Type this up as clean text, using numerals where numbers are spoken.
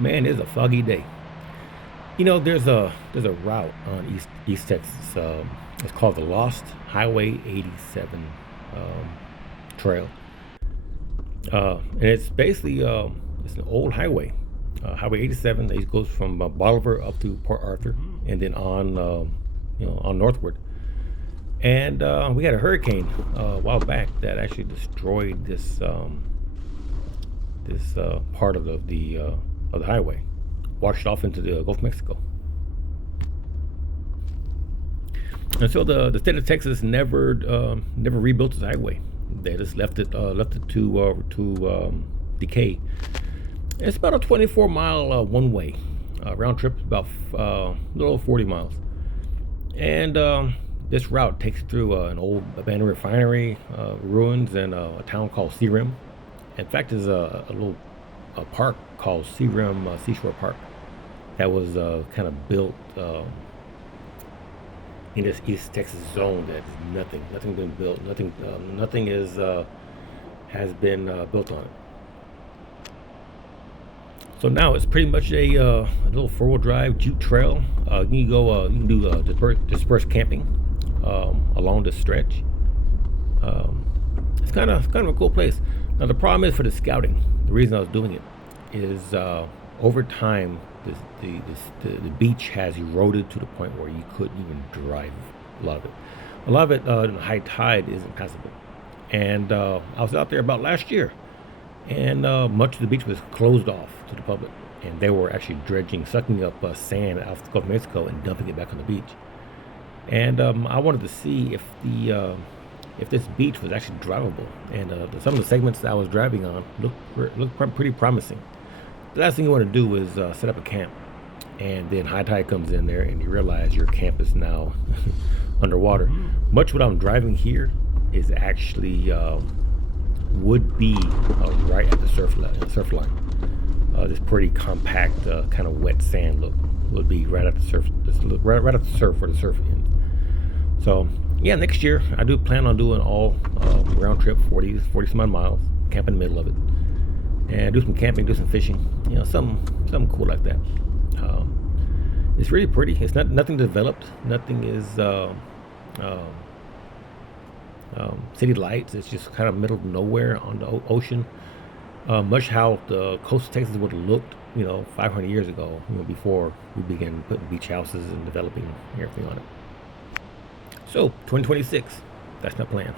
Man, it's a foggy day. There's a route on East Texas. It's called the Lost Highway 87 um, Trail, and it's basically it's an old highway, Highway 87. That goes from Bolivar up to Port Arthur, and then on on northward. And we had a hurricane a while back that actually destroyed this part of the highway, washed off into the Gulf of Mexico. And so the state of Texas never rebuilt this highway. They just left it to decay. It's about a 24-mile one way round trip, about a little over 40 miles. And this route takes you through an old abandoned refinery, ruins, and a town called Searim. In fact, there's a little a park called Searim Seashore Park that was kind of built in this East Texas zone. That is nothing been built, nothing is has been built on it. So now it's pretty much a little four-wheel drive Jeep trail. You can do dispersed camping along this stretch. It's kind of a cool place. Now the problem is for the scouting. The reason I was doing it is over time the beach has eroded to the point where you couldn't even drive a lot of it. A lot of it in high tide isn't passable. And I was out there about last year, and much of the beach was closed off to the public, and they were actually dredging, sucking up sand out of the Gulf of Mexico and dumping it back on the beach. And I wanted to see if this beach was actually drivable, and some of the segments that I was driving on looked pretty promising. The last thing you want to do is set up a camp, and then high tide comes in there, and you realize your camp is now underwater. Much what I'm driving here is actually would be right at the surf line. This pretty compact, kind of wet sand look would be right at the surf, right at the surf where the surf ends. So yeah, next year I do plan on doing all round trip 40 some odd miles, camp in the middle of it, and do some camping, do some fishing, something cool like that. It's really pretty. It's nothing developed. Nothing is city lights. It's just kind of middle of nowhere on the ocean. Much how the coast of Texas would have looked, 500 years ago, before we began putting beach houses and developing everything on it. So 2026, that's my plan.